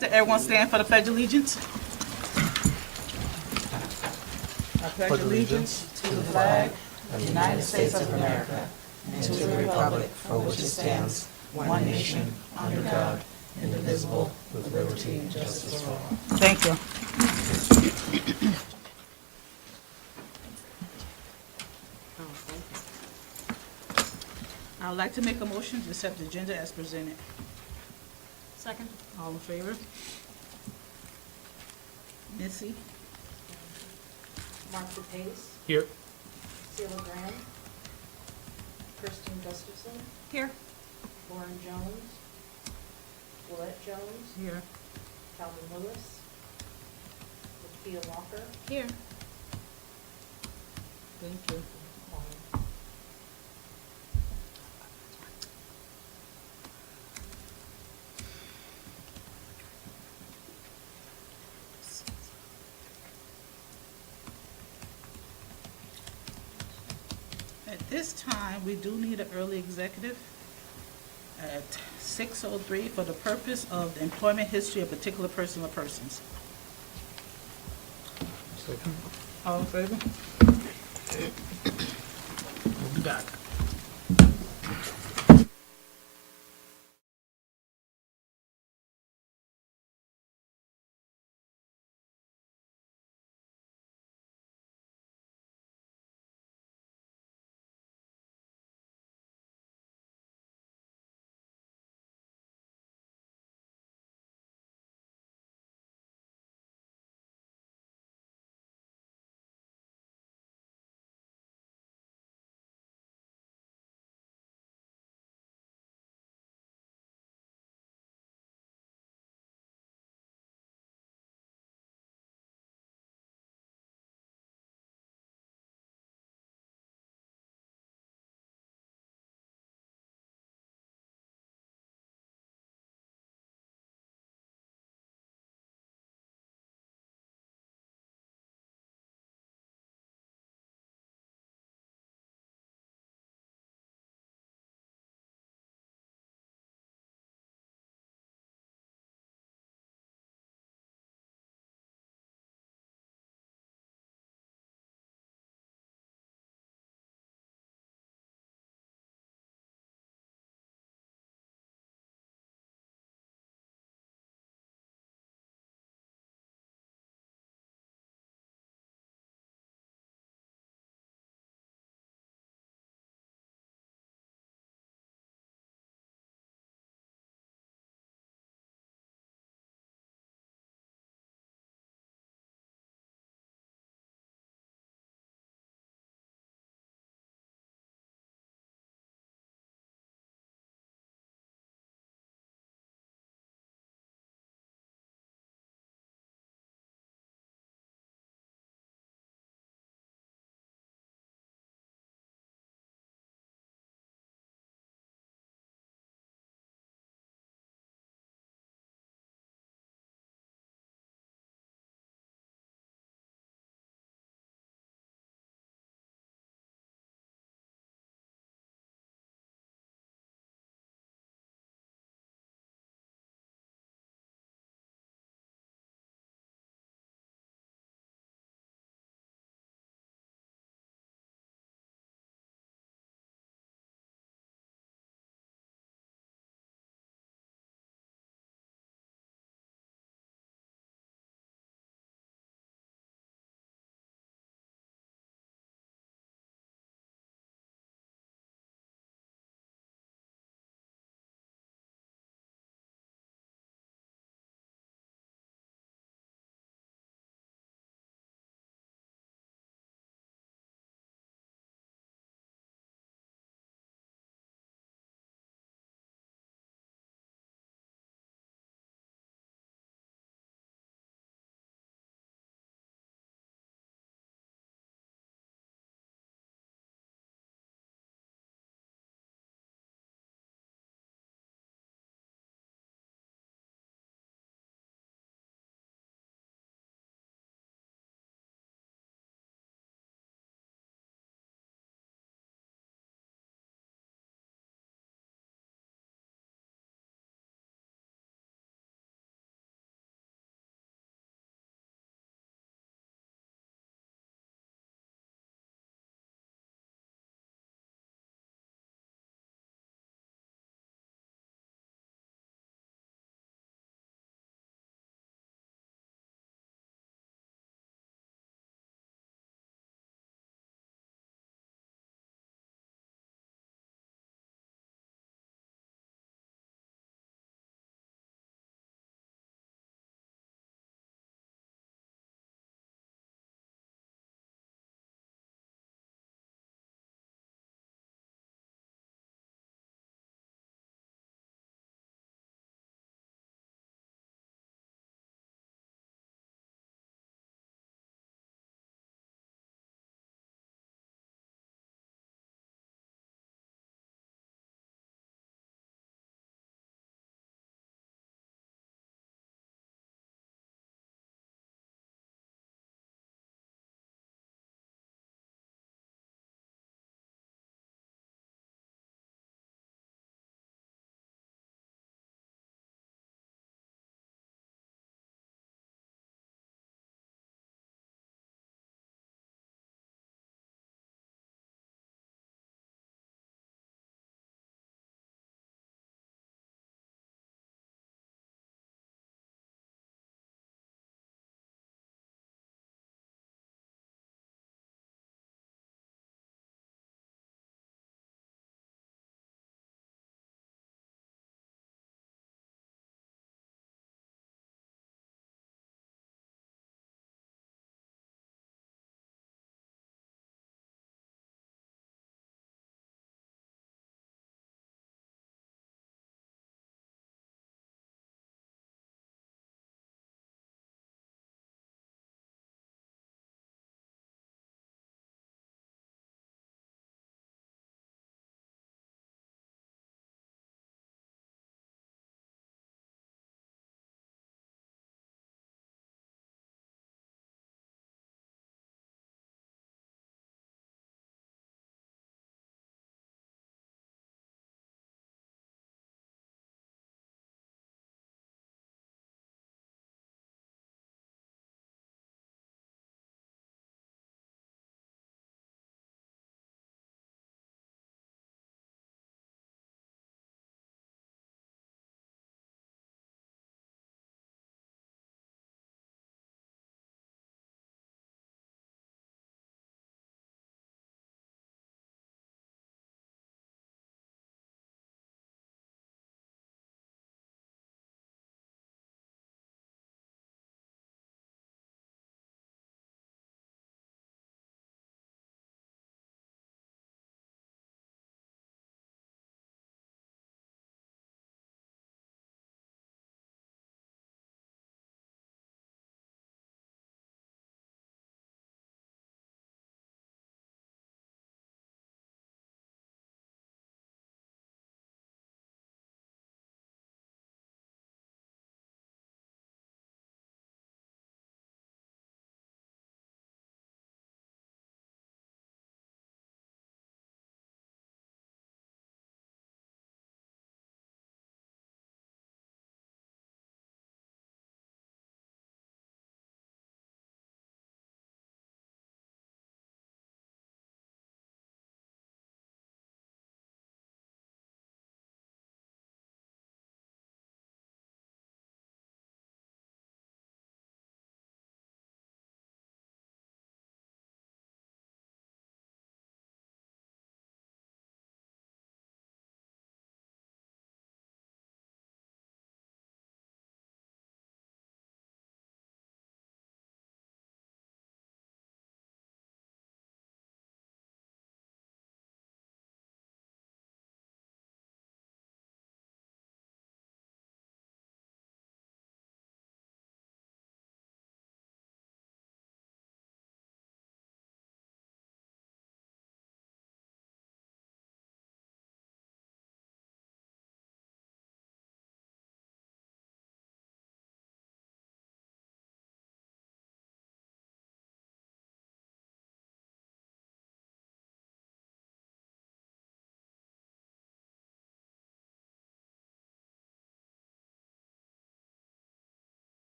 To everyone stand for the Pledge of Allegiance. I pledge allegiance to the flag of the United States of America and to the republic for which it stands, one nation, under God, indivisible, with liberty and justice for all. Thank you. I would like to make a motion to accept the agenda as presented. Second. All in favor? Missy? Mark DePace, Here. Sheila Graham, Kirsten Gustafson, Here. Lauren Jones, Willette Jones, Here. Calvin Lewis, Lakia Walker, Here. Thank you. At this time, we do need an early executive at 6:03 for the purpose of the employment history of particular person or persons. Second. All in favor? We'll be back.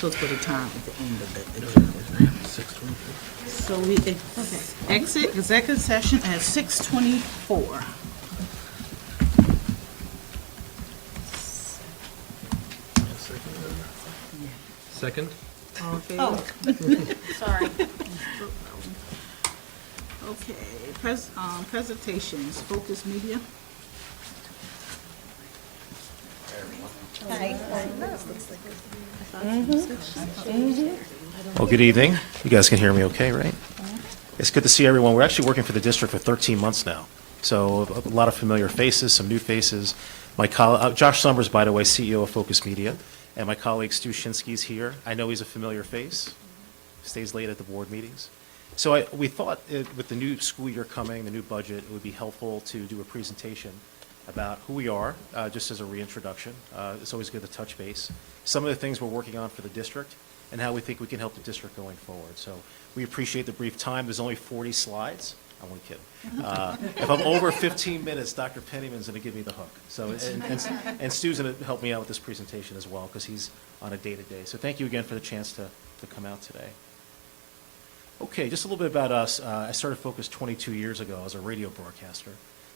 supposed to put a time at the end of the agenda. So we exit executive session at 6:24. Second? All in favor? Sorry. Okay, presentations, Focus Media. Well, good evening. You guys can hear me okay, right? It's good to see everyone. We're actually working for the district for 13 months now. So a lot of familiar faces, some new faces. My colleague, Josh Summers, by the way, CEO of Focus Media, and my colleague Stu Shinsky's here. I know he's a familiar face, stays late at the board meetings. So we thought with the new school year coming, the new budget, it would be helpful to do a presentation about who we are, just as a reintroduction. It's always good to touch base. Some of the things we're working on for the district and how we think we can help the district going forward. So we appreciate the brief time. There's only 40 slides. I'm only kidding. If I'm over 15 minutes, Dr. Pennyman's going to give me the hook. So, and Stu's going to help me out with this presentation as well because he's on a day-to-day. So thank you again for the chance to come out today. Okay, just a little bit about us. I started Focus 22 years ago as a radio broadcaster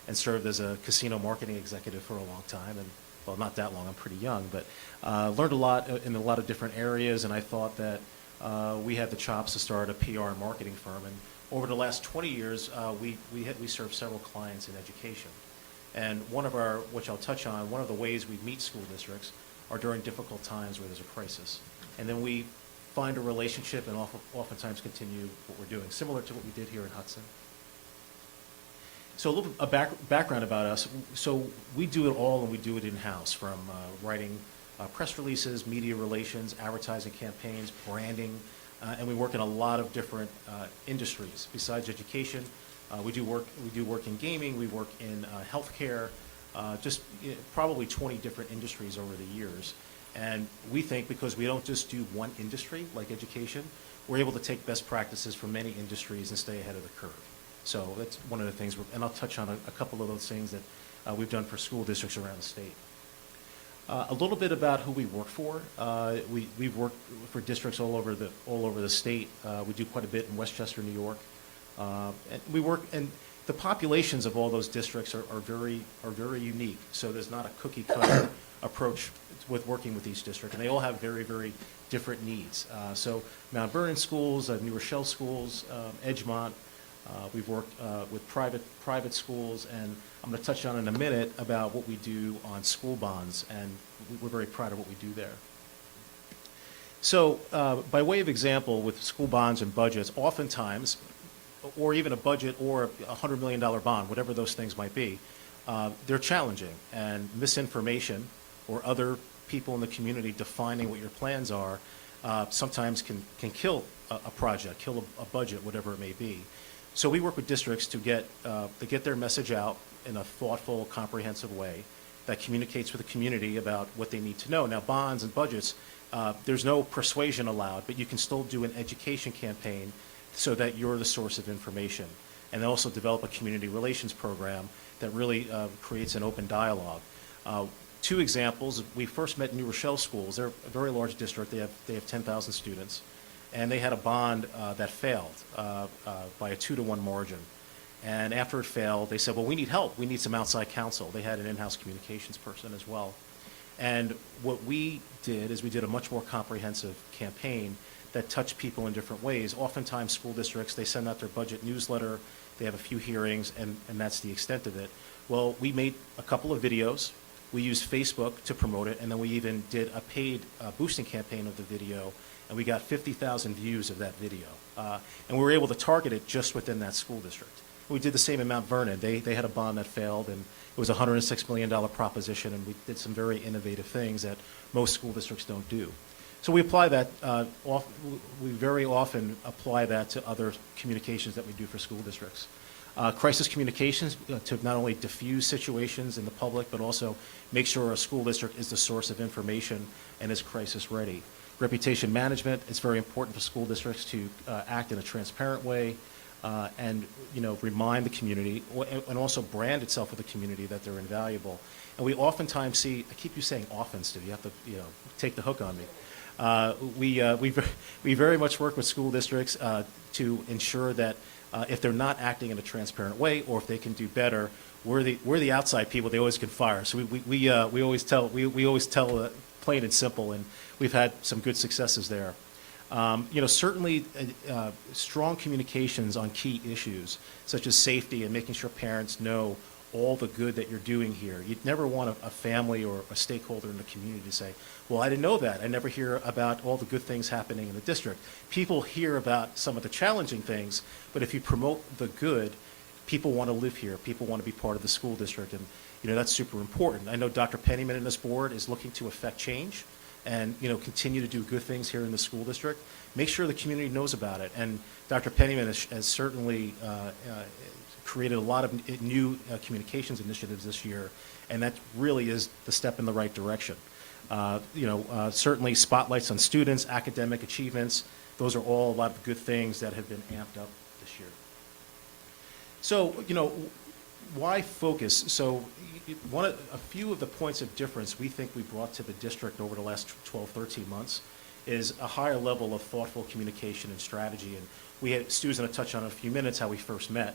and served as a casino marketing executive for a long time. And, well, not that long, I'm pretty young, but learned a lot in a lot of different areas, and I thought that we had the chops to start a PR and marketing firm. And over the last 20 years, we served several clients in education. And one of our, which I'll touch on, one of the ways we meet school districts are during difficult times where there's a crisis. And then we find a relationship and oftentimes continue what we're doing, similar to what we did here in Hudson. So a little background about us. So we do it all, and we do it in-house, from writing press releases, media relations, advertising campaigns, branding, and we work in a lot of different industries. Besides education, we do work in gaming, we work in healthcare, probably 20 different industries over the years. And we think because we don't just do one industry like education, we're able to take best practices from many industries and stay ahead of the curve. So that's one of the things, and I'll touch on a couple of those things that we've done for school districts around the state. A little bit about who we work for. We've worked for districts all over the state. We do quite a bit in Westchester, New York. And we work, and the populations of all those districts are very unique. So there's not a cookie cutter approach with working with each district, and they all have very, very different needs. So Mount Vernon schools, New Rochelle schools, Edgemont. We've worked with private schools, and I'm going to touch on in a minute about what we do on school bonds, and we're very proud of what we do there. So by way of example, with school bonds and budgets, oftentimes, or even a budget or a $100 million bond, whatever those things might be, they're challenging, and misinformation or other people in the community defining what your plans are sometimes can kill a project, kill a budget, whatever it may be. So we work with districts to get their message out in a thoughtful, comprehensive way that communicates with the community about what they need to know. Now, bonds and budgets, there's no persuasion allowed, but you can still do an education campaign so that you're the source of information. And then also develop a community relations program that really creates an open dialogue. Two examples, we first met New Rochelle schools. They're a very large district. They have 10,000 students. And they had a bond that failed by a 2-to-1 margin. And after it failed, they said, well, we need help. We need some outside counsel. They had an in-house communications person as well. And what we did is we did a much more comprehensive campaign that touched people in different ways. Oftentimes, school districts, they send out their budget newsletter, they have a few hearings, and that's the extent of it. Well, we made a couple of videos. We used Facebook to promote it, and then we even did a paid boosting campaign of the video, and we got 50,000 views of that video. And we were able to target it just within that school district. We did the same in Mount Vernon. They had a bond that failed, and it was a $106 million proposition, and we did some very innovative things that most school districts don't do. So we apply that, we very often apply that to other communications that we do for school districts. Crisis communications to not only diffuse situations in the public, but also make sure a school district is the source of information and is crisis ready. Reputation management, it's very important for school districts to act in a transparent way and remind the community and also brand itself with the community that they're invaluable. And we oftentimes see, I keep you saying often, Steve, you have to take the hook on me. We very much work with school districts to ensure that if they're not acting in a transparent way, or if they can do better, we're the outside people they always can fire. So we always tell plain and simple, and we've had some good successes there. Certainly strong communications on key issues such as safety and making sure parents know all the good that you're doing here. You'd never want a family or a stakeholder in the community to say, well, I didn't know that. I never hear about all the good things happening in the district. People hear about some of the challenging things, but if you promote the good, people want to live here. People want to be part of the school district, and that's super important. I know Dr. Pennyman and this board is looking to affect change and continue to do good things here in the school district. Make sure the community knows about it. And Dr. Pennyman has certainly created a lot of new communications initiatives this year, and that really is the step in the right direction. Certainly spotlights on students, academic achievements, those are all a lot of good things that have been amped up this year. So, why focus? So a few of the points of difference we think we brought to the district over the last 12, 13 months is a higher level of thoughtful communication and strategy. And Stu's going to touch on in a few minutes how we first met.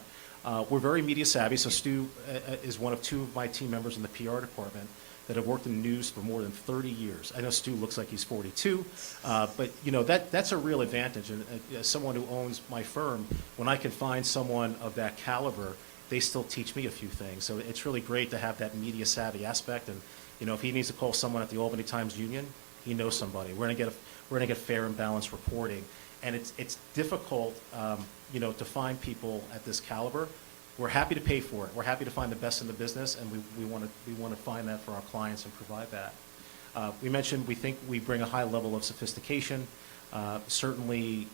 We're very media savvy, so Stu is one of two of my team members in the PR department that have worked in news for more than 30 years. I know Stu looks like he's 42, but that's a real advantage. And as someone who owns my firm, when I can find someone of that caliber, they still teach me a few things. So it's really great to have that media savvy aspect. And if he needs to call someone at the Albany Times Union, he knows somebody. We're gonna get fair and balanced reporting, and it's difficult, to find people at this caliber. We're happy to pay for it. We're happy to find the best in the business, and we want to find that for our clients and provide that. We mentioned we think we bring a high level of sophistication. Certainly,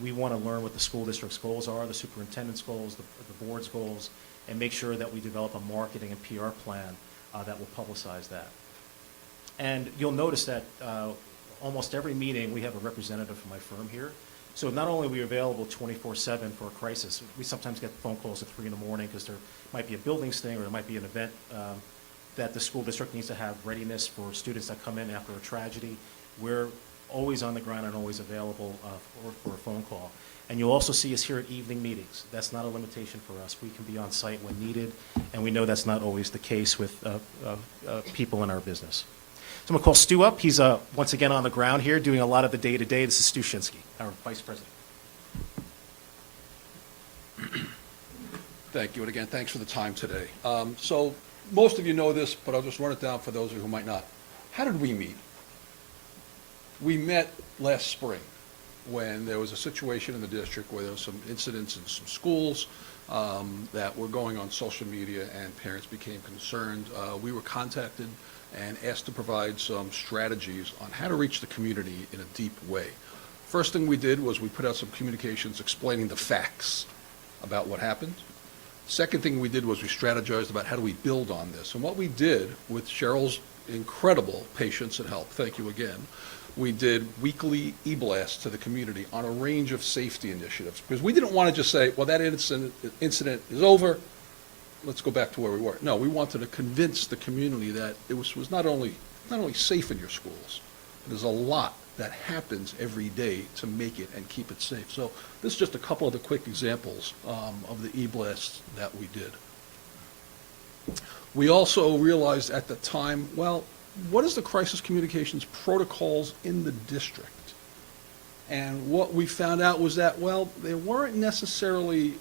we want to learn what the school district's goals are, the superintendent's goals, the board's goals, and make sure that we develop a marketing and PR plan that will publicize that. And you'll notice that almost every meeting we have a representative from my firm here. So not only are we available 24/7 for a crisis, we sometimes get phone calls at 3 in the morning because there might be a building sting or there might be an event that the school district needs to have readiness for students that come in after a tragedy. We're always on the ground and always available for a phone call. And you'll also see us here at evening meetings. That's not a limitation for us. We can be on site when needed, and we know that's not always the case with people in our business. So I'm going to call Stu up. He's once again on the ground here doing a lot of the day-to-day. This is Stu Shinsky, our Vice President. Thank you, and again, thanks for the time today. So most of you know this, but I'll just run it down for those of you who might not. How did we meet? We met last spring when there was a situation in the district where there was some incidents in some schools that were going on social media, and parents became concerned. We were contacted and asked to provide some strategies on how to reach the community in a deep way. First thing we did was we put out some communications explaining the facts about what happened. Second thing we did was we strategized about how do we build on this. And what we did with Cheryl's incredible patience and help, thank you again, we did weekly e-blasts to the community on a range of safety initiatives. Because we didn't want to just say, well, that incident is over, let's go back to where we were. No, we wanted to convince the community that it was not only safe in your schools, there's a lot that happens every day to make it and keep it safe. So this is just a couple of the quick examples of the e-blasts that we did. We also realized at the time, well, what is the crisis communications protocols in the district? And what we found out was that, well, they weren't necessarily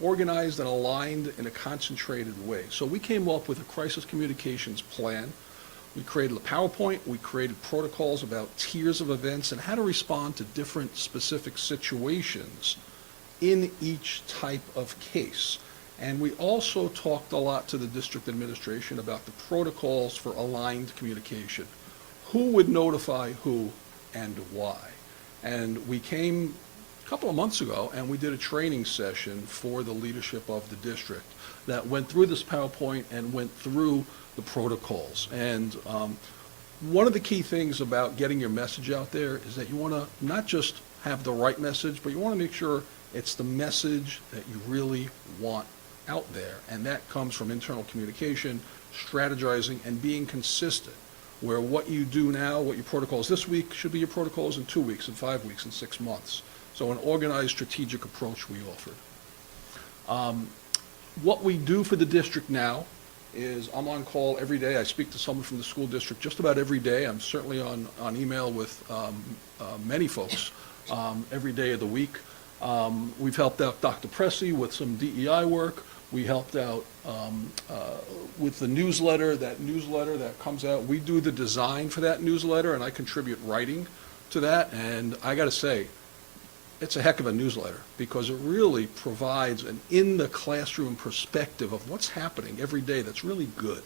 organized and aligned in a concentrated way. So we came up with a crisis communications plan. We created a PowerPoint. We created protocols about tiers of events and how to respond to different specific situations in each type of case. And we also talked a lot to the district administration about the protocols for aligned communication. Who would notify who and why? And we came a couple of months ago and we did a training session for the leadership of the district that went through this PowerPoint and went through the protocols. And one of the key things about getting your message out there is that you want to not just have the right message, but you want to make sure it's the message that you really want out there. And that comes from internal communication, strategizing, and being consistent. where what you do now, what your protocol is this week, should be your protocols in 2 weeks, in 5 weeks, in 6 months. So an organized strategic approach we offered. What we do for the district now is I'm on call every day. I speak to someone from the school district just about every day. I'm certainly on email with many folks every day of the week. We've helped out Dr. Pressey with some DEI work. We helped out with the newsletter that comes out. We do the design for that newsletter, and I contribute writing to that. And I got to say, it's a heck of a newsletter because it really provides an in-the-classroom perspective of what's happening every day that's really good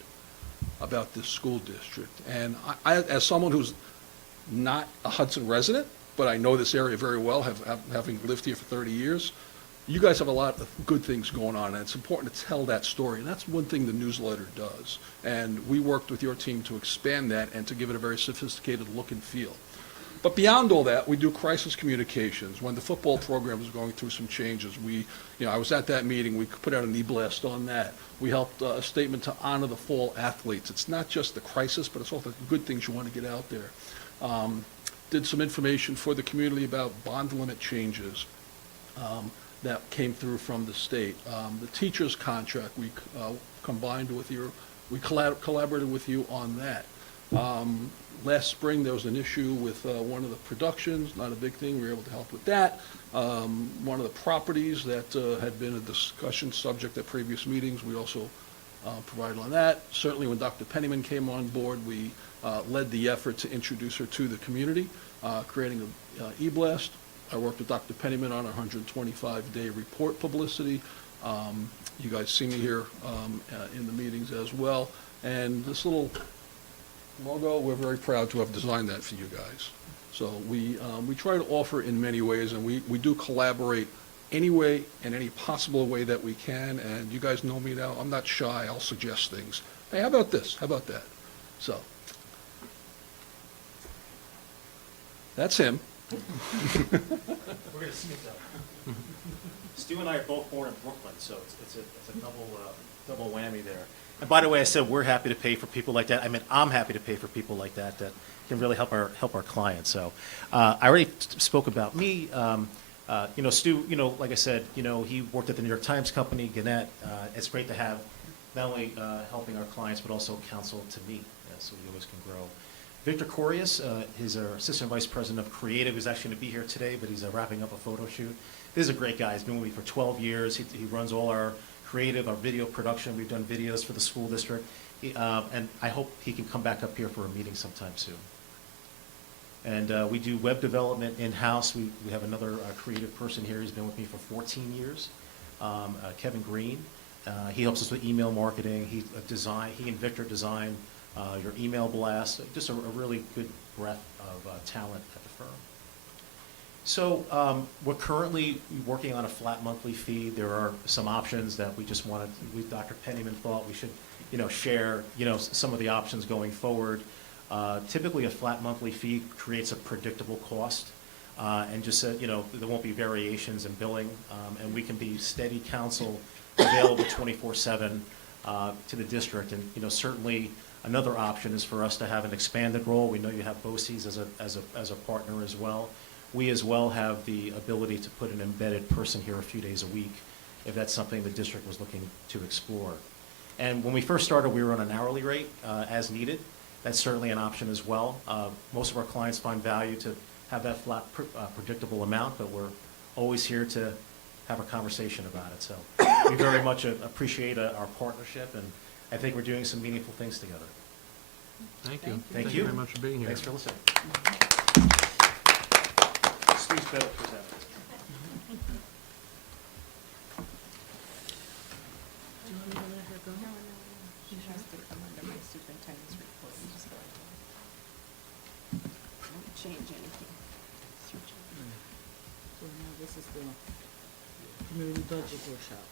about this school district. And I as someone who's not a Hudson resident, but I know this area very well, having lived here for 30 years, you guys have a lot of good things going on, and it's important to tell that story. And that's one thing the newsletter does. And we worked with your team to expand that and to give it a very sophisticated look and feel. But beyond all that, we do crisis communications. When the football program is going through some changes, I was at that meeting, we put out an e-blast on that. We helped a statement to honor the fall athletes. It's not just the crisis, but it's all the good things you want to get out there. Did some information for the community about bond limit changes that came through from the state. The teacher's contract, we collaborated with you on that. Last spring, there was an issue with one of the productions, not a big thing, we were able to help with that. One of the properties that had been a discussion subject at previous meetings, we also provided on that. Certainly when Dr. Pennyman came on board, we led the effort to introduce her to the community, creating an e-blast. I worked with Dr. Pennyman on 125-day report publicity. You guys see me here in the meetings as well. And this little logo, we're very proud to have designed that for you guys. So we try to offer in many ways, and we do collaborate any way and any possible way that we can. And you guys know me now. I'm not shy. I'll suggest things. Hey, how about this? How about that? So that's him. We're going to see it though. Stu and I are both born in Brooklyn, so it's a double whammy there. And by the way, I said we're happy to pay for people like that. I mean, I'm happy to pay for people like that can really help our clients. So I already spoke about me. Stu, like I said, he worked at the New York Times Company, Gannett. It's great to have not only helping our clients, but also counsel to me, so we always can grow. Victor Corius, he's our Assistant Vice President of Creative. He's actually going to be here today, but he's wrapping up a photo shoot. This is a great guy. He's been with me for 12 years. He runs all our creative, our video production. We've done videos for the school district. And I hope he can come back up here for a meeting sometime soon. And we do web development in-house. We have another creative person here. He's been with me for 14 years, Kevin Green. He helps us with email marketing. He and Victor design your email blast. Just a really good breadth of talent at the firm. So we're currently working on a flat monthly fee. There are some options that we just wanted. Dr. Pennyman thought we should, share, some of the options going forward. Typically, a flat monthly fee creates a predictable cost, and just said, there won't be variations in billing, and we can be steady counsel available 24/7 to the district. And certainly another option is for us to have an expanded role. We know you have BOCES as a partner as well. We as well have the ability to put an embedded person here a few days a week, if that's something the district was looking to explore. And when we first started, we were on an hourly rate as needed. That's certainly an option as well. Most of our clients find value to have that flat, predictable amount, but we're always here to have a conversation about it. So we very much appreciate our partnership, and I think we're doing some meaningful things together. Thank you. Thank you very much for being here. Thanks for listening. Stu's better presented. Do you want me to let her go? No. She has to come under my superintendent's report. I'm just going to don't change anything. Switch it. So now this is the community budget workshop.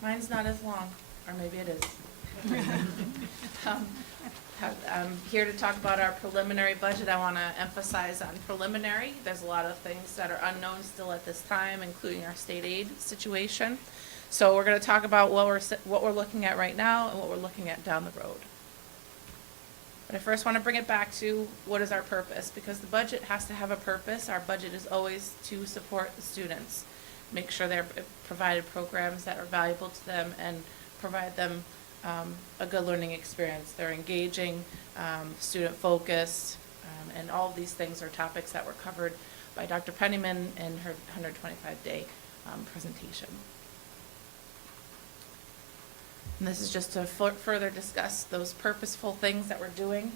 Mine's not as long, or maybe it is. I'm here to talk about our preliminary budget. I want to emphasize on preliminary. There's a lot of things that are unknown still at this time, including our state aid situation. So we're going to talk about what we're looking at right now and what we're looking at down the road. But I first want to bring it back to what is our purpose, because the budget has to have a purpose. Our budget is always to support the students, make sure they're provided programs that are valuable to them and provide them a good learning experience. They're engaging, student focused, and all of these things are topics that were covered by Dr. Pennyman in her 125-day presentation. And this is just to further discuss those purposeful things that we're doing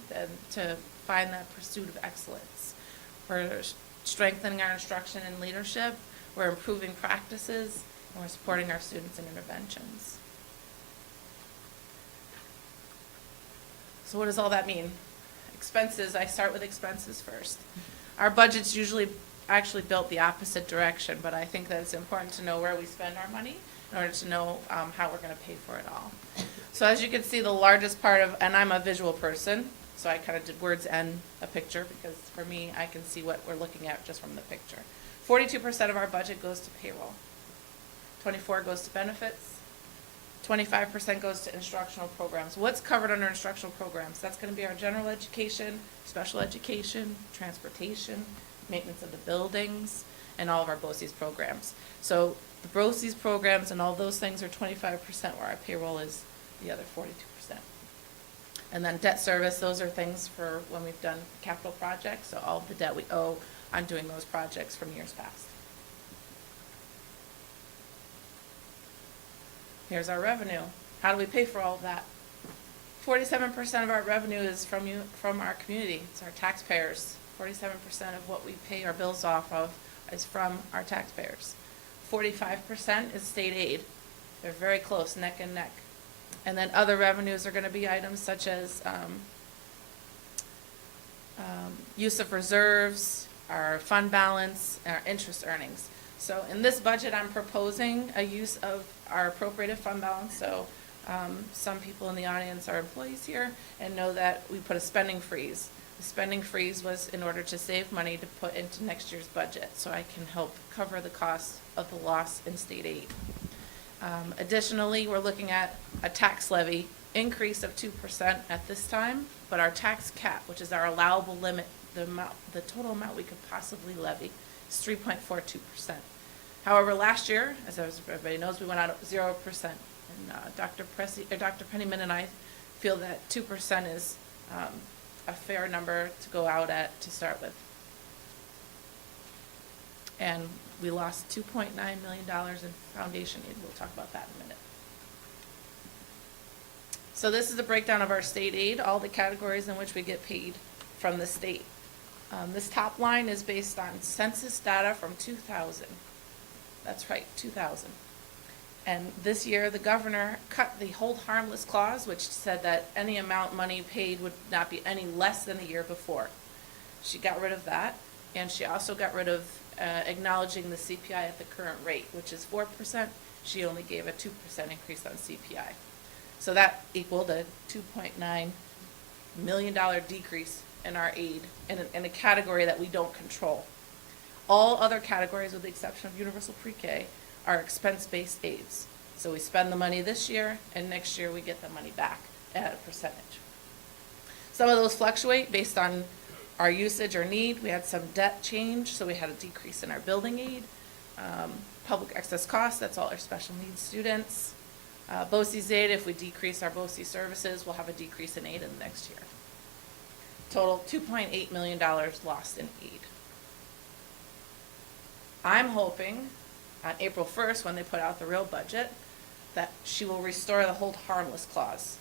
to find that pursuit of excellence. We're strengthening our instruction and leadership, we're improving practices, and we're supporting our students in interventions. So what does all that mean? Expenses, I start with expenses first. Our budget's usually actually built the opposite direction, but I think that it's important to know where we spend our money in order to know how we're going to pay for it all. So as you can see, the largest part of, and I'm a visual person, so I kind of did words and a picture, because for me, I can see what we're looking at just from the picture. 42% of our budget goes to payroll. 24% goes to benefits. 25% goes to instructional programs. What's covered under instructional programs? That's going to be our general education, special education, transportation, maintenance of the buildings, and all of our BOCES programs. So the BOCES programs and all those things are 25%, where our payroll is the other 42%. And then debt service, those are things for when we've done capital projects, so all of the debt we owe on doing those projects from years past. Here's our revenue. How do we pay for all of that? 47% of our revenue is from our community. It's our taxpayers. 47% of what we pay our bills off of is from our taxpayers. 45% is state aid. They're very close, neck and neck. And then other revenues are going to be items such as use of reserves, our fund balance, and our interest earnings. So in this budget, I'm proposing a use of our appropriated fund balance. So some people in the audience are employees here and know that we put a spending freeze. The spending freeze was in order to save money to put into next year's budget, so I can help cover the cost of the loss in state aid. Additionally, we're looking at a tax levy increase of 2% at this time, but our tax cap, which is our allowable limit, the total amount we could possibly levy, is 3.42%. However, last year, as everybody knows, we went out at 0%. And Dr. Pennyman and I feel that 2% is a fair number to go out at to start with. And we lost $2.9 million in foundation aid. We'll talk about that in a minute. So this is a breakdown of our state aid, all the categories in which we get paid from the state. This top line is based on census data from 2000. That's right, 2000. And this year, the governor cut the hold harmless clause, which said that any amount money paid would not be any less than the year before. She got rid of that, and she also got rid of acknowledging the CPI at the current rate, which is 4%. She only gave a 2% increase on CPI. So that equaled a $2.9 million decrease in our aid in a category that we don't control. All other categories, with the exception of universal pre-K, are expense-based aids. So we spend the money this year, and next year we get the money back at a percentage. Some of those fluctuate based on our usage or need. We had some debt change, so we had a decrease in our building aid. Public excess costs, that's all our special needs students. BOCES aid, if we decrease our BOCES services, we'll have a decrease in aid in the next year. Total $2.8 million lost in aid. I'm hoping on April 1st, when they put out the real budget, that she will restore the hold harmless clause.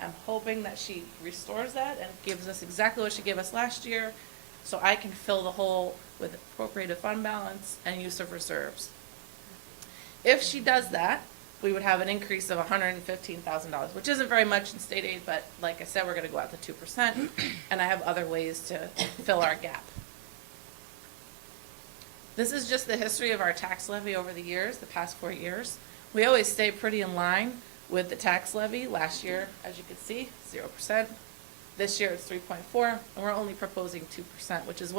I'm hoping that she restores that and gives us exactly what she gave us last year, so I can fill the hole with appropriated fund balance and use of reserves. If she does that, we would have an increase of $115,000, which isn't very much in state aid, but like I said, we're going to go out to 2%, and I have other ways to fill our gap. This is just the history of our tax levy over the years, the past 4 years. We always stay pretty in line with the tax levy. Last year, as you can see, 0%. This year it's 3.4, and we're only proposing 2%, which is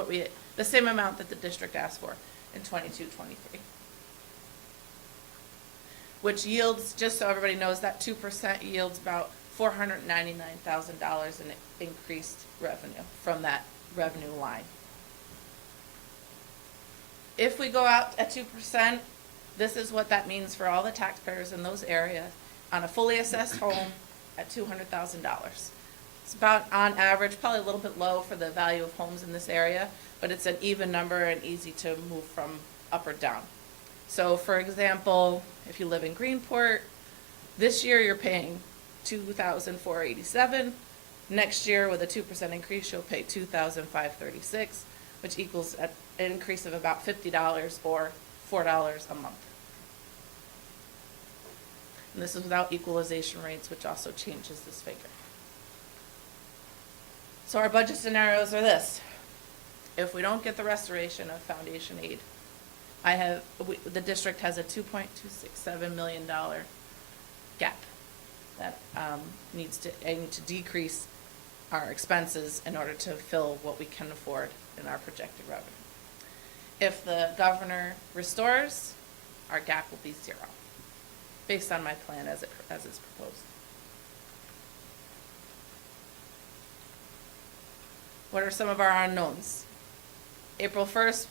the same amount that the district asked for in 22-23. Which yields, just so everybody knows, that 2% yields about $499,000 in increased revenue from that revenue line. If we go out at 2%, this is what that means for all the taxpayers in those areas on a fully assessed home at $200,000. It's about, on average, probably a little bit low for the value of homes in this area, but it's an even number and easy to move from up or down. So for example, if you live in Greenport, this year you're paying $2,487. Next year, with a 2% increase, you'll pay $2,536, which equals an increase of about $50 or $4 a month. And this is without equalization rates, which also changes this figure. So our budget scenarios are this. If we don't get the restoration of foundation aid, the district has a $2.267 million gap that I need to decrease our expenses in order to fill what we can afford in our projected revenue. If the governor restores, our gap will be 0, based on my plan as it's proposed. What are some of our unknowns? April 1st,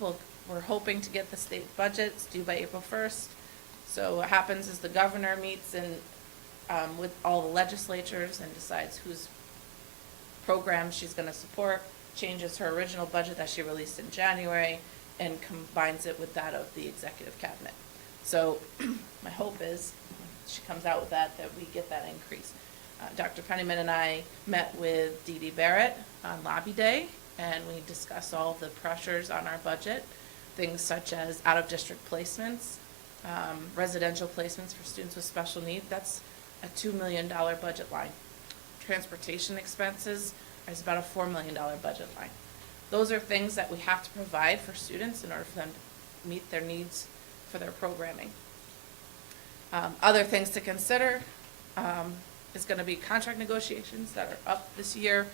we're hoping to get the state budgets due by April 1st. So what happens is the governor meets with all the legislatures and decides whose programs she's going to support, changes her original budget that she released in January, and combines it with that of the executive cabinet. So my hope is she comes out with that we get that increase. Dr. Pennyman and I met with Dee Dee Barrett on Lobby Day, and we discussed all the pressures on our budget, things such as out-of-district placements, residential placements for students with special needs. That's a $2 million budget line. Transportation expenses is about a $4 million budget line. Those are things that we have to provide for students in order for them to meet their needs for their programming. Other things to consider is going to be contract negotiations that are up this year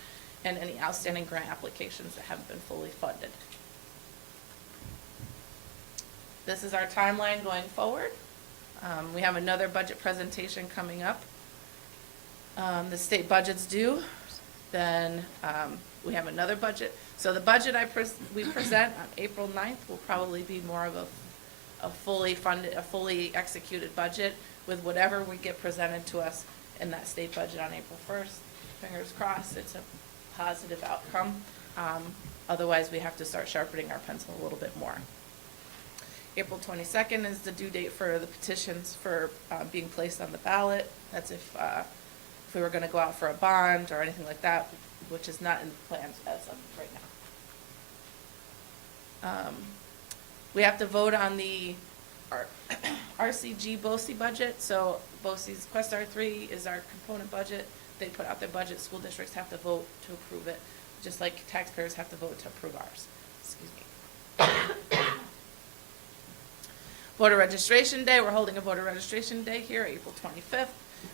and any outstanding grant applications that haven't been fully funded. This is our timeline going forward. We have another budget presentation coming up. The state budget's due. Then we have another budget. So the budget we present on April 9th will probably be more of a fully funded, a fully executed budget with whatever we get presented to us in that state budget on April 1st. Fingers crossed, it's a positive outcome. Otherwise, we have to start sharpening our pencil a little bit more. April 22nd is the due date for the petitions for being placed on the ballot. That's if we were going to go out for a bond or anything like that, which is not in the plans as of right now. We have to vote on the RCG BOCE budget. So BOCE's Quest R3 is our component budget. They put out their budget. School districts have to vote to approve it, just like taxpayers have to vote to approve ours. Excuse me. Voter registration day. We're holding a voter registration day here, April 25th,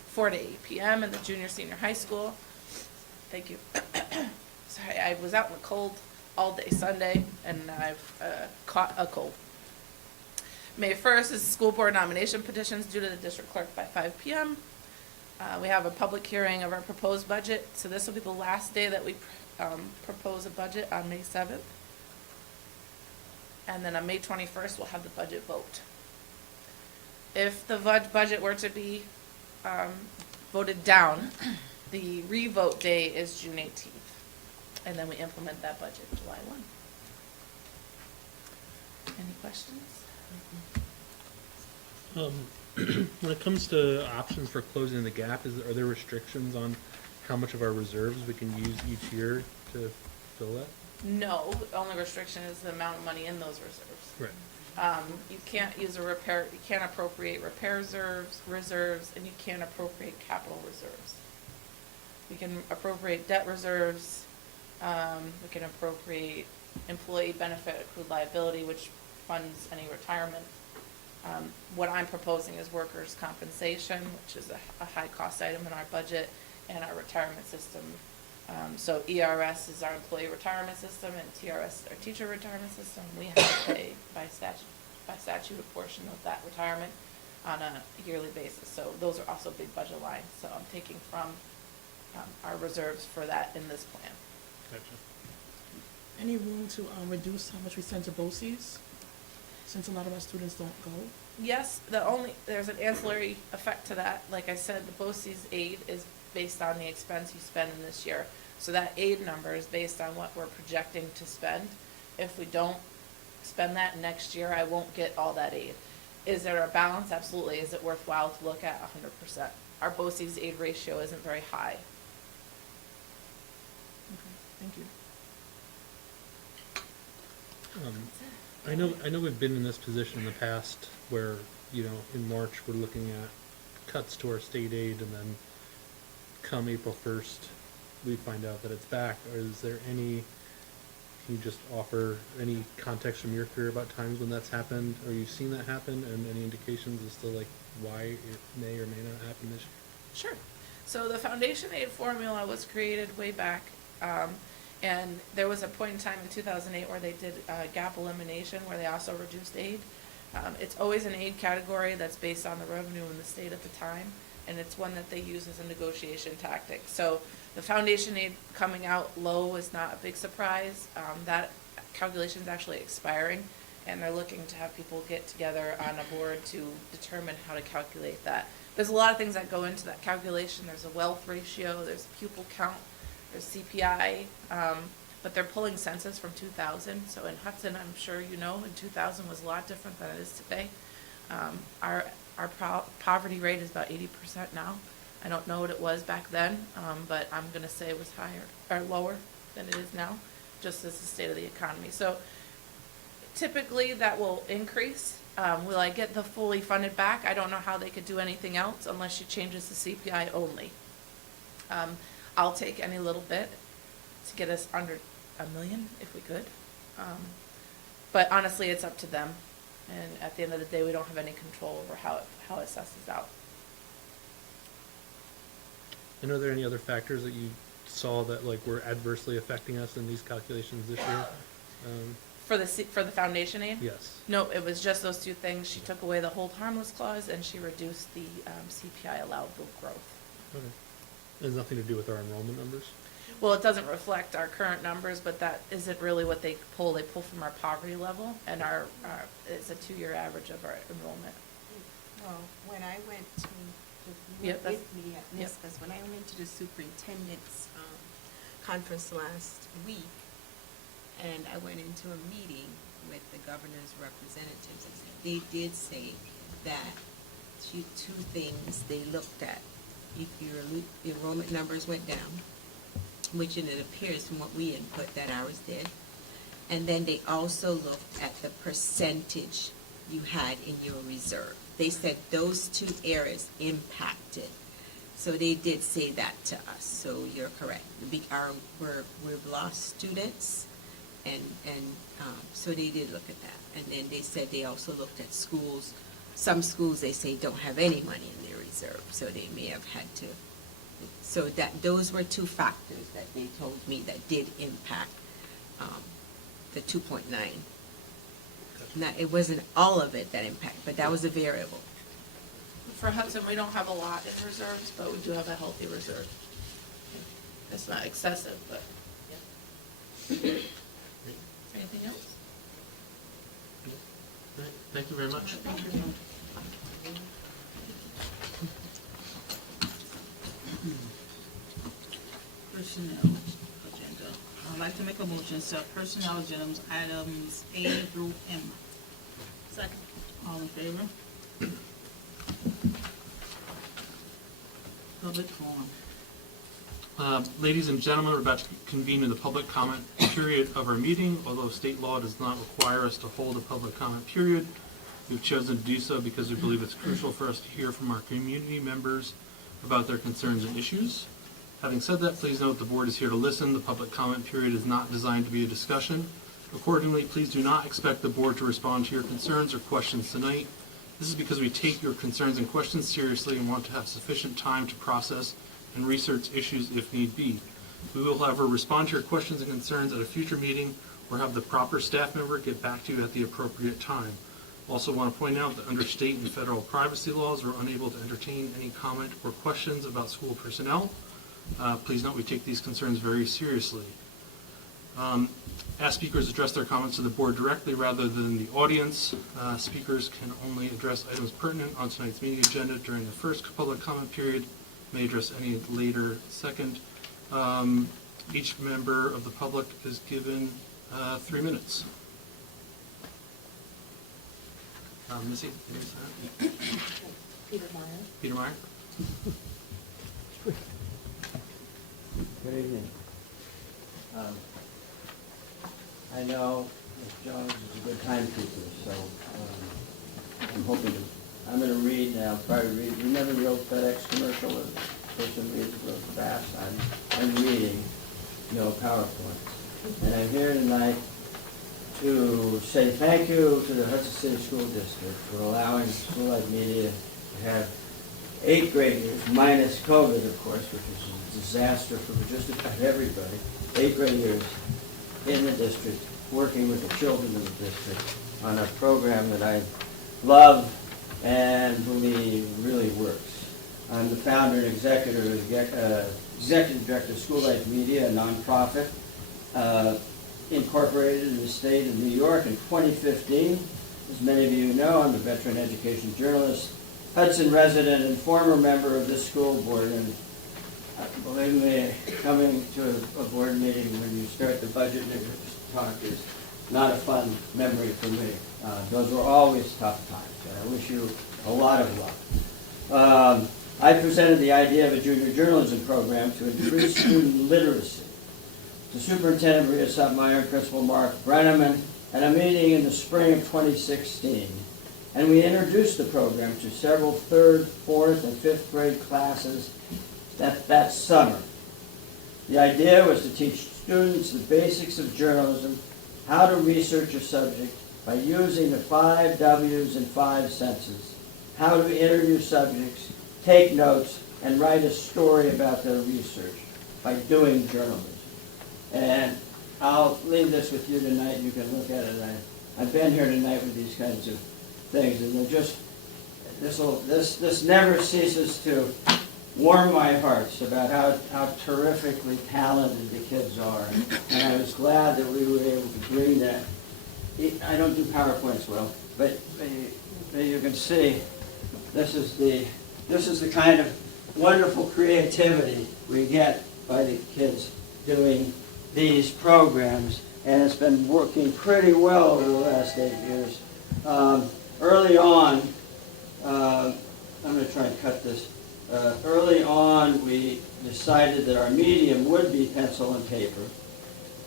4 to 8 p.m. in the junior senior high school. Thank you. Sorry, I was out in the cold all day Sunday, and I've caught a cold. May 1st is school board nomination petitions due to the district clerk by 5 p.m. We have a public hearing of our proposed budget, so this will be the last day that we propose a budget on May 7th. And then on May 21st, we'll have the budget vote. If the budget were to be voted down, the revote day is June 18th. And then we implement that budget July 1. Any questions? When it comes to options for closing the gap, are there restrictions on how much of our reserves we can use each year to fill that? No, the only restriction is the amount of money in those reserves. Right. You can't use you can't appropriate repair reserves, and you can't appropriate capital reserves. We can appropriate debt reserves, we can appropriate employee benefit accrued liability, which funds any retirement. What I'm proposing is workers' compensation, which is a high-cost item in our budget, and our retirement system. So ERS is our employee retirement system, and TRS, our teacher retirement system. We have to pay by statute a portion of that retirement on a yearly basis. So those are also big budget lines. So I'm taking from our reserves for that in this plan. Gotcha. Any room to reduce how much we send to BOCES, since a lot of our students don't go? Yes, there's an ancillary effect to that. Like I said, the BOCES aid is based on the expense you spend in this year. So that aid number is based on what we're projecting to spend. If we don't spend that next year, I won't get all that aid. Is there a balance? Absolutely. Is it worthwhile to look at? 100%. Our BOCES aid ratio isn't very high. Okay, thank you. I know we've been in this position in the past where, you know, in March, we're looking at cuts to our state aid, and then come April 1st, we find out that it's back. Or is there any, can you just offer any context from your career about times when that's happened, or you've seen that happen, and any indications as to like why it may or may not happen this year? Sure. So the foundation aid formula was created way back, and there was a point in time in 2008 where they did gap elimination, where they also reduced aid. It's always an aid category that's based on the revenue in the state at the time, and it's one that they use as a negotiation tactic. So the foundation aid coming out low is not a big surprise. That calculation is actually expiring, and they're looking to have people get together on a board to determine how to calculate that. There's a lot of things that go into that calculation. There's a wealth ratio, there's pupil count, there's CPI, but they're pulling census from 2000. So in Hudson, I'm sure you know, in 2000 was a lot different than it is today. Our poverty rate is about 80% now. I don't know what it was back then, but I'm going to say it was higher or lower than it is now, just as the state of the economy. So typically that will increase. Will I get the fully funded back? I don't know how they could do anything else unless she changes the CPI only. I'll take any little bit to get us under $1 million if we could. But honestly, it's up to them. And at the end of the day, we don't have any control over how it assesses out. And are there any other factors that you saw that like were adversely affecting us in these calculations this year? For the foundation aid? Yes. No, it was just those two things. She took away the hold harmless clause, and she reduced the CPI allowable growth. Okay. It has nothing to do with our enrollment numbers? Well, it doesn't reflect our current numbers, but that isn't really what they pull. They pull from our poverty level, and it's a 2-year average of our enrollment. Well, when I went to, you Yep, were that's- with me at yep. NISBA's, when I went to the superintendent's conference last week, and I went into a meeting with the governor's representatives, they did say that two things they looked at. If your enrollment numbers went down, which it appears from what we input that ours did, and then they also looked at the percentage you had in your reserve. They said those two areas impacted. So they did say that to us, so you're correct. We've lost students, and so they did look at that. And then they said they also looked at schools. Some schools, they say, don't have any money in their reserve, so they may have had to. So those were two factors that they told me that did impact the 2.9. Now, it wasn't all of it that impacted, but that was a variable. For Hudson, we don't have a lot in reserves, but we do have a healthy reserve. It's not excessive, but, yeah. Anything else? Thank you very much. Personnel agenda. I'd like to make a motion, to set personnel agendas, items A through M. Second. All in favor? Public forum. Ladies and gentlemen, we're about to convene in the public comment period of our meeting. Although state law does not require us to hold a public comment period, we've chosen to do so because we believe it's crucial for us to hear from our community members about their concerns and issues. Having said that, please note the board is here to listen. The public comment period is not designed to be a discussion. Accordingly, please do not expect the board to respond to your concerns or questions tonight. This is because we take your concerns and questions seriously and want to have sufficient time to process and research issues if need be. We will, however, respond to your questions and concerns at a future meeting or have the proper staff member get back to you at the appropriate time. Also want to point out that under state and federal privacy laws, we're unable to entertain any comment or questions about school personnel. Please note we take these concerns very seriously. Ask speakers address their comments to the board directly rather than the audience. Speakers can only address items pertinent on tonight's meeting agenda during the first public comment period, may address any later second. Each member of the public is given 3 minutes. Missy, Peter Meyer. Peter Meyer. Good evening. I know Ms. Jones is a good timekeeper, so I'm hoping to, I'm going to read now, probably read, remember the old FedEx commercial where the person reads real fast? I'm reading, no PowerPoint. And I'm here tonight to say thank you to the Hudson City School District for allowing School Life Media to have 8 grade years, minus COVID, of course, which was a disaster for just about everybody. 8 grade years in the district, working with the children of the district on a program that I love and believe really works. I'm the founder and executive director of School Life Media, a nonprofit incorporated in the state of New York in 2015. As many of you know, I'm a veteran education journalist, Hudson resident, and former member of this school board. And believe me, coming to a board meeting when you start the budget talk is not a fun memory for me. Those were always tough times, and I wish you a lot of luck. I presented the idea of a junior journalism program to increase student literacy to Superintendent Maria Suppmeyer and Principal Mark Brenneman at a meeting in the spring of 2016. And we introduced the program to several 3rd, 4th, and 5th grade classes that summer. The idea was to teach students the basics of journalism, how to research a subject by using the 5 W's and 5 senses, how to interview subjects, take notes, and write a story about their research by doing journalism. And I'll leave this with you tonight. You can look at it. I've been here tonight with these kinds of things, and they're just this never ceases to warm my hearts about how terrifically talented the kids are. And I was glad that we were able to bring that. I don't do PowerPoints well, but you can see this is the kind of wonderful creativity we get by the kids doing these programs, and it's been working pretty well over the last 8 years. Early on, I'm going to try and cut this. Early on, we decided that our medium would be pencil and paper,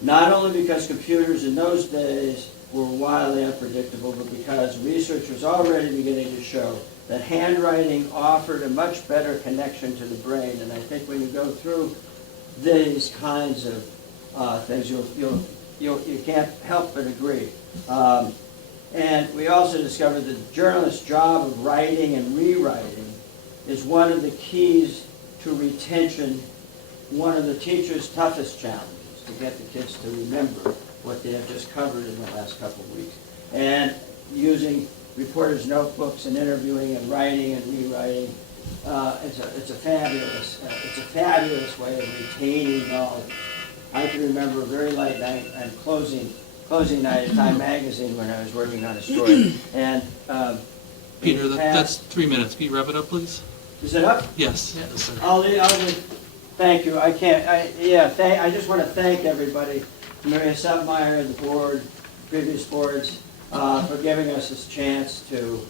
not only because computers in those days were wildly unpredictable, but because research was already beginning to show that handwriting offered a much better connection to the brain. And I think when you go through these kinds of things, you can't help but agree. And we also discovered that the journalist's job of writing and rewriting is one of the keys to retention, one of the teacher's toughest challenges, to get the kids to remember what they have just covered in the last couple of weeks. And using reporters' notebooks and interviewing and writing and rewriting, it's a fabulous way of retaining knowledge. I can remember a very late night and closing night at Time Magazine when I was working on a story. And Peter, that's 3 minutes. Can you wrap it up, please? Is it up? Yes. Yes, sir. I'll just, thank you. I just want to thank everybody, Maria Suppmeyer and the board, previous boards, for giving us this chance to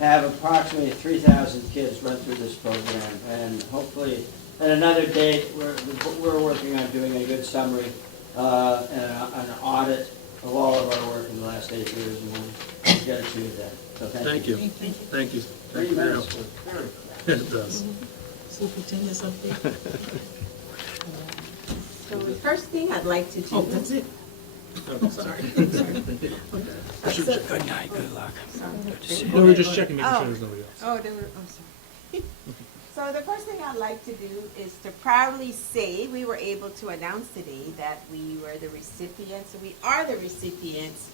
have approximately 3,000 kids run through this program. And hopefully, at another date, we're working on doing a good summary and an audit of all of our work in the last 8 years, and we'll get it to you then. So thank you. Thank you. 3 minutes. It does. Superintendent, something? So the first thing I'd like to do. Oh, that's it? Sorry. Good night, good luck. No, we're just checking, making Oh. sure there's nobody else. Oh, I'm sorry. So the first thing I'd like to do is to proudly say we were able to announce today that we were the recipients, we are the recipients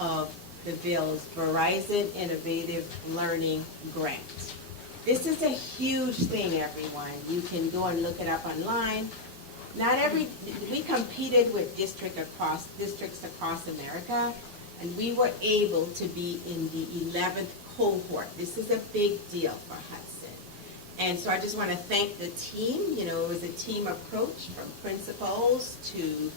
of the Bill's Verizon Innovative Learning Grant. This is a huge thing, everyone. You can go and look it up online. We competed with districts across America, and we were able to be in the 11th cohort. This is a big deal for Hudson. And so I just want to thank the team. You know, it was a team approach from principals to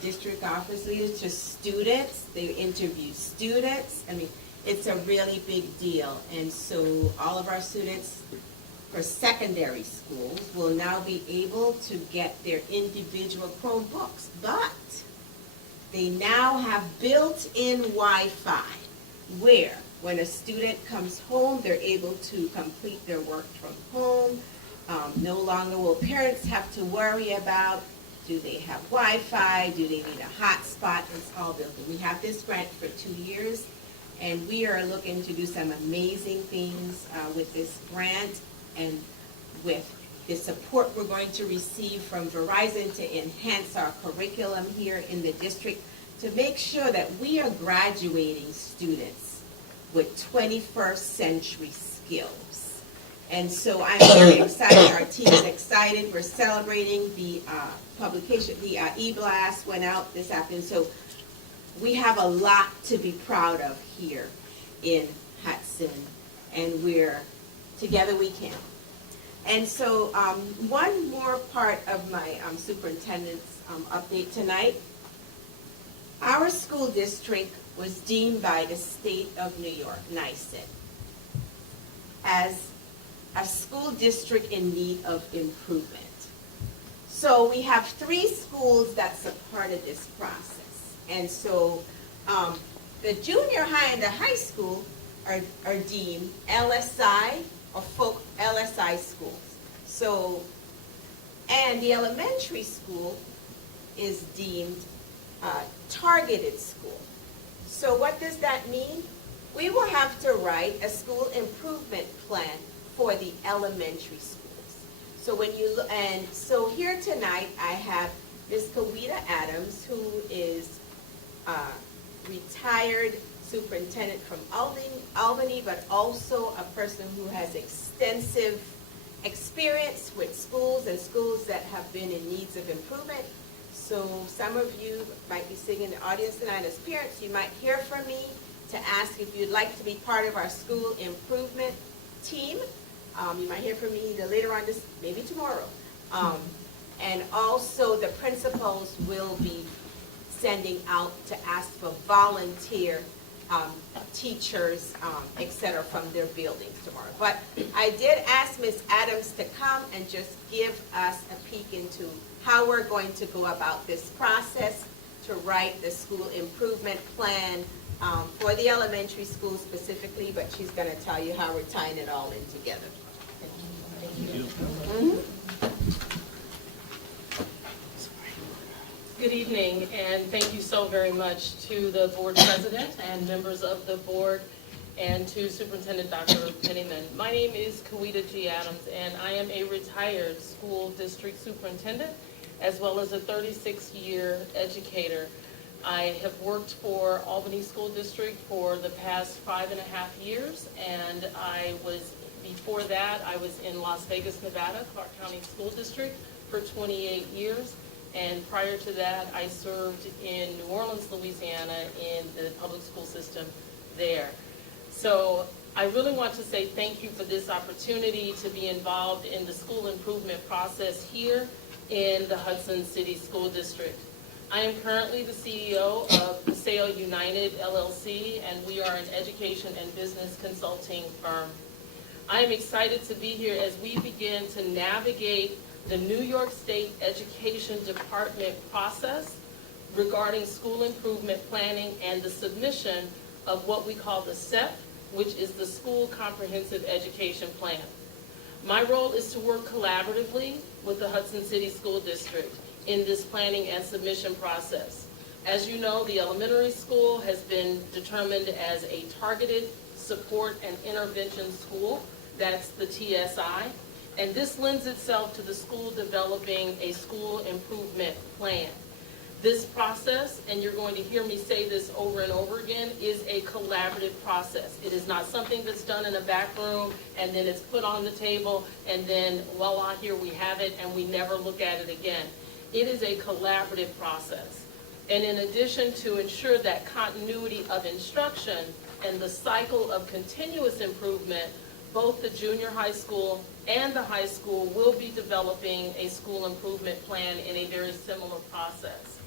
district office leaders to students. They interviewed students. I mean, it's a really big deal. And so all of our students for secondary schools will now be able to get their individual Chromebooks, but they now have built-in Wi-Fi where when a student comes home, they're able to complete their work from home. No longer will parents have to worry about, do they have Wi-Fi, do they need a hotspot? It's all built in. We have this grant for 2 years, and we are looking to do some amazing things with this grant and with the support we're going to receive from Verizon to enhance our curriculum here in the district to make sure that we are graduating students with 21st century skills. And so I'm very excited, our team's excited, we're celebrating the publication, the e-blast went out this afternoon, so we have a lot to be proud of here in Hudson, and together we can. And so one more part of my superintendent's update tonight. Our school district was deemed by the state of New York, NYSED, as a school district in need of improvement. So we have 3 schools that's a part of this process. And so the junior high and the high school are deemed LSI or folk LSI schools. So, and the elementary school is deemed targeted school. So what does that mean? We will have to write a school improvement plan for the elementary schools. So when you look, and so here tonight I have Ms. Kawita Adams, who is retired superintendent from Albany, but also a person who has extensive experience with schools and schools that have been in needs of improvement. So some of you might be sitting in the audience tonight as parents. You might hear from me to ask if you'd like to be part of our school improvement team. You might hear from me either later on this, maybe tomorrow. And also the principals will be sending out to ask for volunteer teachers, et cetera, from their buildings tomorrow. But I did ask Ms. Adams to come and just give us a peek into how we're going to go about this process to write the school improvement plan for the elementary school specifically, but she's going to tell you how we're tying it all in together. Thank you. Good evening, and thank you so very much to the board president and members of the board, and to Superintendent Dr. Pennyman. My name is Kawita G. Adams, and I am a retired school district superintendent, as well as a 36-year educator. I have worked for Albany School District for the past 5.5 years, and before that, I was in Las Vegas, Nevada, Clark County School District for 28 years. And prior to that, I served in New Orleans, Louisiana, in the public school system there. So I really want to say thank you for this opportunity to be involved in the school improvement process here in the Hudson City School District. I am currently the CEO of Paseo United LLC, and we are an education and business consulting firm. I am excited to be here as we begin to navigate the New York State Education Department process regarding school improvement planning and the submission of what we call the SEP, which is the School Comprehensive Education Plan. My role is to work collaboratively with the Hudson City School District in this planning and submission process. As you know, the elementary school has been determined as a targeted support and intervention school. That's the TSI. And this lends itself to the school developing a school improvement plan. This process, and you're going to hear me say this over and over again, is a collaborative process. It is not something that's done in a back room and then it's put on the table and then voila, here we have it, and we never look at it again. It is a collaborative process. And in addition to ensure that continuity of instruction and the cycle of continuous improvement, both the junior high school and the high school will be developing a school improvement plan in a very similar process.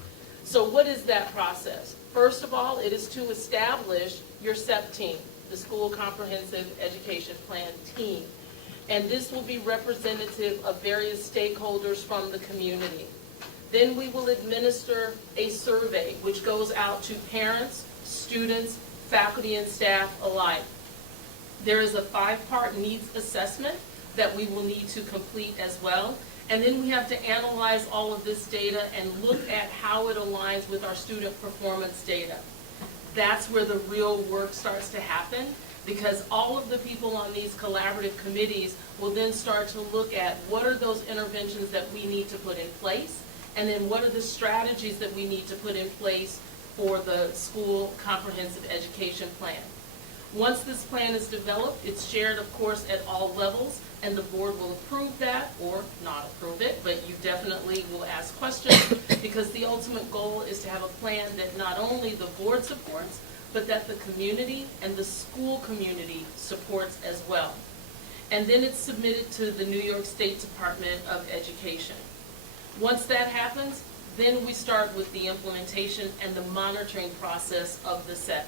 So what is that process? First of all, it is to establish your SEP team, the School Comprehensive Education Plan team. And this will be representative of various stakeholders from the community. Then we will administer a survey which goes out to parents, students, faculty, and staff alike. There is a 5-part needs assessment that we will need to complete as well. And then we have to analyze all of this data and look at how it aligns with our student performance data. That's where the real work starts to happen, because all of the people on these collaborative committees will then start to look at what are those interventions that we need to put in place, and then what are the strategies that we need to put in place for the school comprehensive education plan. Once this plan is developed, it's shared, of course, at all levels, and the board will approve that or not approve it, but you definitely will ask questions, because the ultimate goal is to have a plan that not only the board supports, but that the community and the school community supports as well. And then it's submitted to the New York State Department of Education. Once that happens, then we start with the implementation and the monitoring process of the SEP.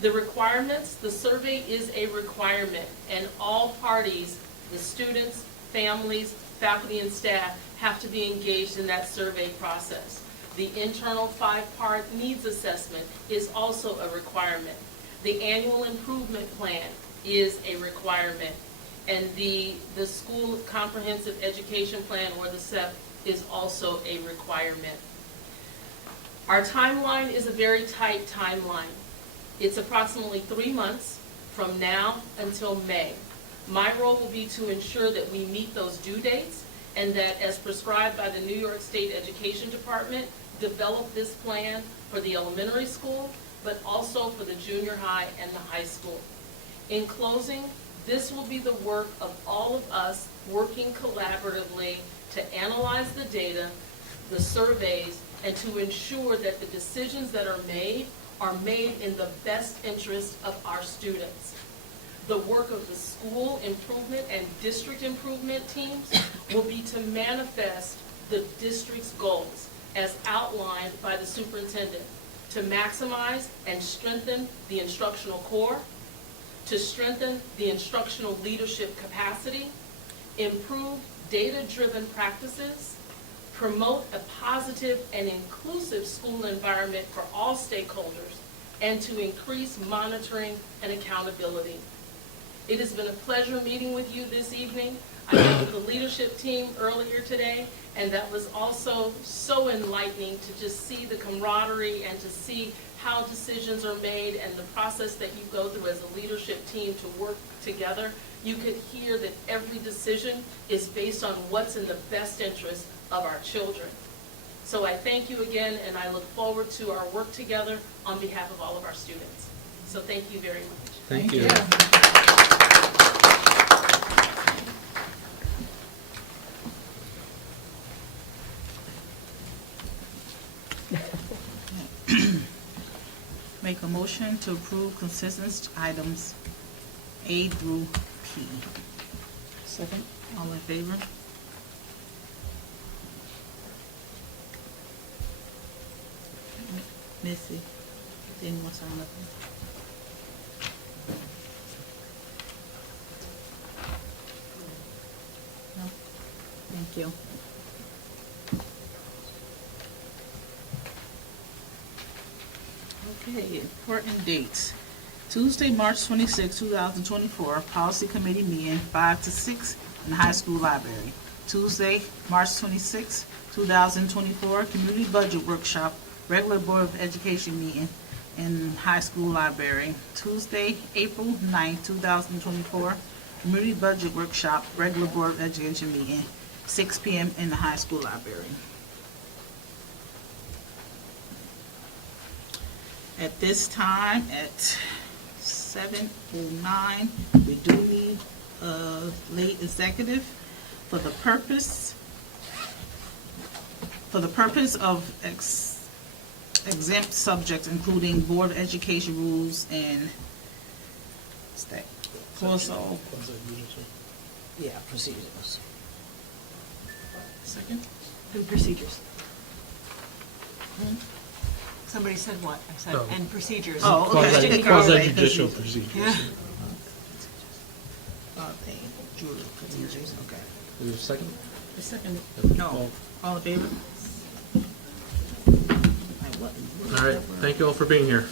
The requirements, the survey is a requirement, and all parties, the students, families, faculty, and staff, have to be engaged in that survey process. The internal 5-part needs assessment is also a requirement. The annual improvement plan is a requirement. And the school comprehensive education plan, or the SEP, is also a requirement. Our timeline is a very tight timeline. It's approximately 3 months from now until May. My role will be to ensure that we meet those due dates, and that, as prescribed by the New York State Education Department, develop this plan for the elementary school, but also for the junior high and the high school. In closing, this will be the work of all of us working collaboratively to analyze the data, the surveys, and to ensure that the decisions that are made in the best interest of our students. The work of the school improvement and district improvement teams will be to manifest the district's goals as outlined by the superintendent, to maximize and strengthen the instructional core, to strengthen the instructional leadership capacity, improve data-driven practices, promote a positive and inclusive school environment for all stakeholders, and to increase monitoring and accountability. It has been a pleasure meeting with you this evening. I met with the leadership team earlier today, and that was also so enlightening to just see the camaraderie and to see how decisions are made and the process that you go through as a leadership team to work together. You could hear that every decision is based on what's in the best interest of our children. So I thank you again, and I look forward to our work together on behalf of all of our students. So thank you very much. Thank you. Make a motion to approve consensus items A through P. Second. All in favor? Missy, didn't want to sign nothing. No? Thank you. Okay, important dates. Tuesday, March 26, 2024, Policy Committee meeting 5 to 6 in the high school library. Tuesday, March 26, 2024, Community Budget Workshop regular Board of Education meeting in high school library. Tuesday, April 9th, 2024, community budget workshop, regular Board of Education meeting, 6 p.m. in the high school library. At this time, at 7:09, we do need a late executive for the purpose of exempt subjects, including Board of Education rules and state. Also, Yeah, procedures. second? And procedures. Somebody said what? I said, Oh. and procedures. Oh, okay. I didn't hear Quasi- it. Quasi-judicial procedures. Yeah. Procedures, okay. Is there a second? The second, no, all in favor? All right, thank you all for being here.